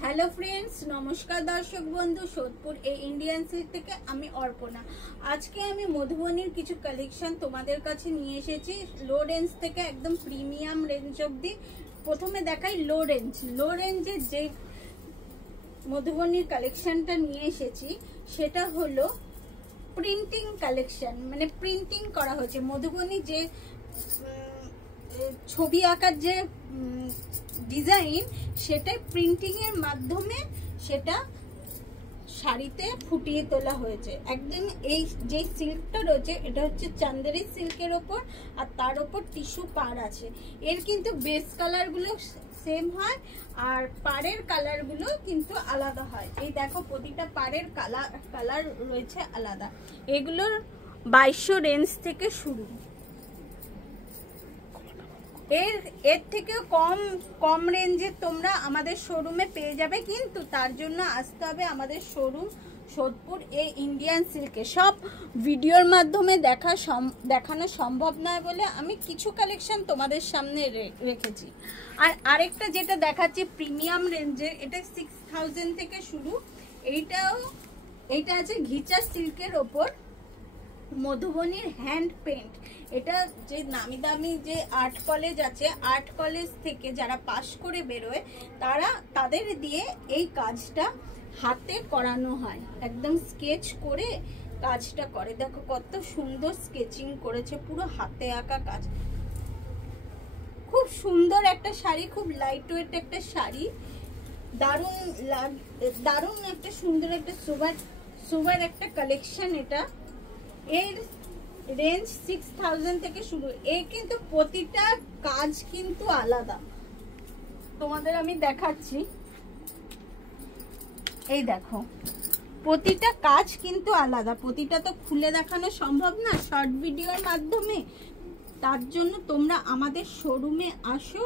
Hello friends, নমস্কার দর্শক বন্ধু। সোদপুর এই ইন্ডিয়ান সিল্ক থেকে আমি অর্পণা। আজকে আমি মধুবনীর কিছু কালেকশন তোমাদের কাছে নিয়ে এসেছি। লো রেঞ্জ থেকে একদম প্রিমিয়াম রেঞ্জ অবধি। প্রথমে দেখাই লো রেঞ্জের যে মধুবনীর কালেকশনটা নিয়ে এসেছি সেটা হলো প্রিন্টিং কালেকশন, মানে প্রিন্টিং করা হয়েছে। মধুবনী যে ছবি আঁকার যে ডিজাইন, সেটা প্রিন্টিং এর মাধ্যমে সেটা শাড়িতে ফুটিয়ে তোলা হয়েছে। একদম এই যে সিল্কটা রয়েছে এটা হচ্ছে চান্দেরি সিল্কের ওপর, আর তার ওপর টিস্যু পাড় আছে। এর কিন্তু বেস কালারগুলো সেম হয় আর পাড়ের কালারগুলো কিন্তু আলাদা হয়। এই দেখো, প্রতিটা পাড়ের কালার রয়েছে আলাদা। এগুলোর 2200 রেঞ্জ থেকে শুরু। এর থেকেও কম রেঞ্জে তোমরা আমাদের শোরুমে পেয়ে যাবে, কিন্তু তার জন্য আসতে হবে আমাদের শোরুম সোদপুর এই ইন্ডিয়ান সিল্কে। সব ভিডিওর মাধ্যমে দেখানো সম্ভব নয় বলে আমি কিছু কালেকশন তোমাদের সামনে রেখেছি। আর আরেকটা যেটা দেখাচ্ছি প্রিমিয়াম রেঞ্জে, এটা 6000 থেকে শুরু। এইটা আছে ঘিচা সিল্কের ওপর মধুবনীর হ্যান্ড পেন্ট। এটা যে নামি দামি যে আর্ট কলেজ আছে, আর্ট কলেজ থেকে যারা পাশ করে বেরোয় তাদের দিয়ে এই কাজটা হাতে করানো হয়। একদম স্কেচ করে কাজটা করে। দেখো কত সুন্দর স্কেচিং করেছে, পুরো হাতে আঁকা কাজ। খুব সুন্দর একটা শাড়ি, খুব লাইট ওয়েট একটা শাড়ি। দারুণ একটা সুন্দর একটা সুবার একটা কালেকশন। এটা এর রেঞ্জ 6000 থেকে শুরু। এই কিন্তু প্রতিটা কাজ কিন্তু আলাদা, তোমাদের আমি দেখাচ্ছি। এই দেখো, প্রতিটা কাজ কিন্তু আলাদা। প্রতিটা তো খুলে দেখানো সম্ভব না শর্ট ভিডিওর মাধ্যমে। তার জন্য তোমরা আমাদের শোরুমে আসো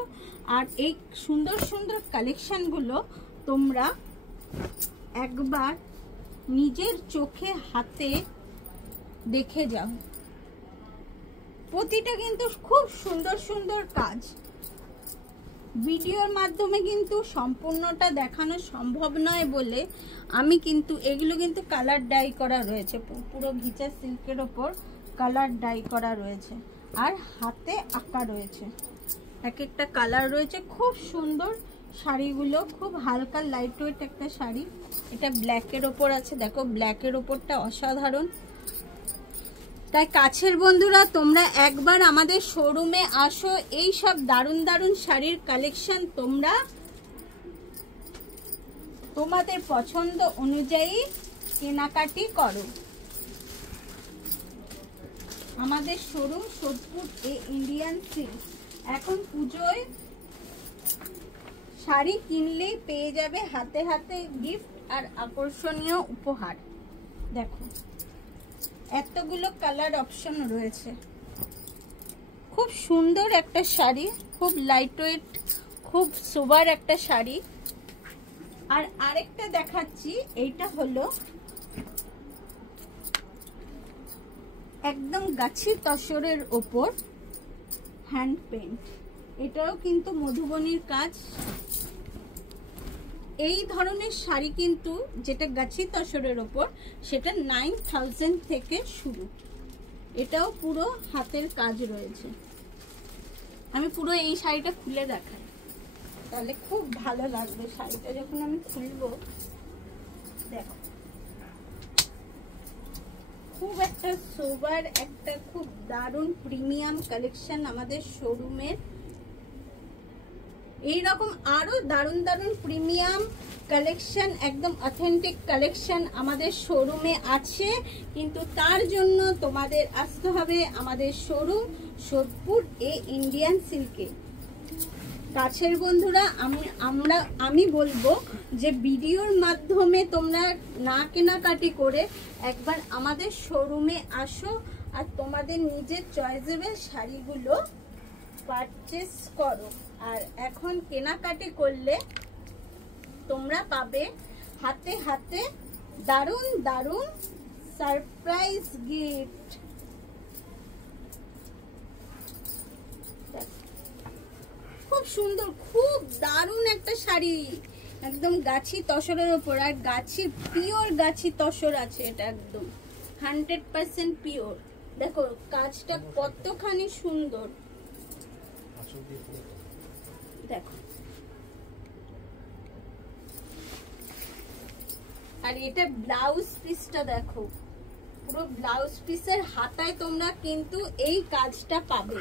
আর এই সুন্দর সুন্দর কালেকশনগুলো তোমরা একবার নিজের চোখে হাতে দেখে যাও। প্রতিটা কিন্তু খুব সুন্দর সুন্দর কাজ। ভিডিওর মাধ্যমে কিন্তু সম্পূর্ণটা দেখানো সম্ভব নয় বলে আমি কিন্তু এগুলো কিন্তু কালার ডাই করা রয়েছে। পুরো ঘিচা সিল্কের ওপর কালার ডাই করা রয়েছে আর হাতে আঁকা রয়েছে। এক একটা কালার রয়েছে। খুব সুন্দর শাড়িগুলো, খুব হালকা লাইট ওয়েট একটা শাড়ি। এটা ব্ল্যাকের ওপর আছে, দেখো ব্ল্যাকের ওপরটা অসাধারণ। তাই কাছের বন্ধুরা, তোমরা একবার আমাদের শোরুমে আসো। এই সব দারুণ দারুণ শাড়ির কালেকশন তোমরা তোমাদের পছন্দ অনুযায়ী কেনাকাটি করো। আমাদের শোরুম সোদপুর এই ইন্ডিয়ান সিল্ক। এখন পুজোয় শাড়ি কিনলেই পেয়ে যাবে হাতে হাতে গিফট আর আকর্ষণীয় উপহার। দেখো এতগুলো কালার অপশন রয়েছে। খুব সুন্দর একটা শাড়ি, খুব লাইট ওয়েট, খুব সোবার একটা শাড়ি। আর আরেকটা দেখাচ্ছি, এইটা হলো একদম গাছি তসরের ওপর হ্যান্ড পেন্ট। এটাও কিন্তু মধুবনীর কাজ। এই ধরনের শাড়ি কিন্তু যেটা গাছি তসরের ওপর, সেটা 9000 থেকে শুরু। এটাও পুরো হাতের কাজ রয়েছে। আমি পুরো এই শাড়িটা খুলে দেখাই, তাহলে খুব ভালো লাগবে। শাড়িটা যখন আমি খুলবো, দেখো খুব একটা সোবার, একটা খুব দারুণ প্রিমিয়াম কালেকশন আমাদের শোরুমের। এইরকম আরো দারুণ দারুণ প্রিমিয়াম কালেকশন, একদম অথেন্টিক কালেকশন আমাদের শোরুমে আছে। কিন্তু তার জন্য তোমাদের আসতে হবে আমাদের শোরুম সোদপুর এই ইন্ডিয়ান সিল্কে। কাছের বন্ধুরা, আমি বলবো যে ভিডিওর মাধ্যমে তোমরা না কেনাকাটি করে একবার আমাদের শোরুমে আসো আর তোমাদের নিজের চয়েসেবল শাড়িগুলো পারচেস করো। আর এখন কেনাকাটি করলে তোমরা পাবে হাতে হাতে দারুণ দারুণ সারপ্রাইজ গিফট। খুব সুন্দর, খুব দারুণ একটা শাড়ি। একদম গাছি তসরের ওপর, আর গাছি পিওর গাছি তসর আছে, এটা একদম 100% পিওর। দেখো কাজটা কতখানি সুন্দর, দেখো। আর এটা ব্লাউজ পিসটা দেখো, পুরো ব্লাউজ পিসের হাতায় তোমরা কিন্তু এই কাজটা পাবে,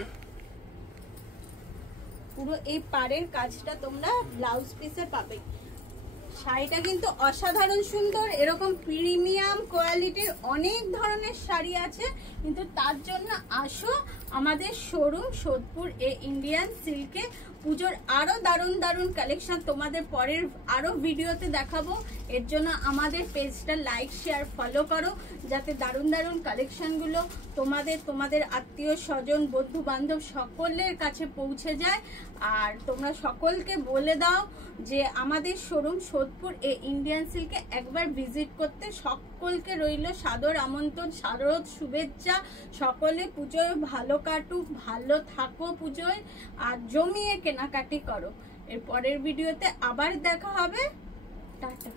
পুরো এই পাড়ের কাজটা তোমরা ব্লাউজ পিসে পাবে। শাড়িটা কিন্তু অসাধারণ সুন্দর। এরকম প্রিমিয়াম কোয়ালিটির অনেক ধরনের শাড়ি আছে, কিন্তু তার জন্য আসো আমাদের শোরুম সোদপুর এ ইন্ডিয়ান সিল্কে। পুজোর আরো দারুণ দারুণ কালেকশন তোমাদের পরের আরো ভিডিওতে দেখাবো। এর জন্য আমাদের পেজটা লাইক শেয়ার ফলো করো, যাতে দারুণ দারুণ কালেকশনগুলো তোমাদের আত্মীয় স্বজন বন্ধু বান্ধব সকলের কাছে পৌঁছে যায়। আর তোমরা সকলকে বলে দাও যে আমাদের শোরুম সোদপুর এ ইন্ডিয়ান সিল্কে একবার ভিজিট করতে। সকলকে রইল সাদর আমন্ত্রণ, শারদ শুভেচ্ছা। সকলে পুজোয় ভালো কাটুক, ভালো থাকো পুজোয়, আর জমিয়ে কেনাকাটি করো। এর পরের ভিডিওতে আবার দেখা হবে, টাটা।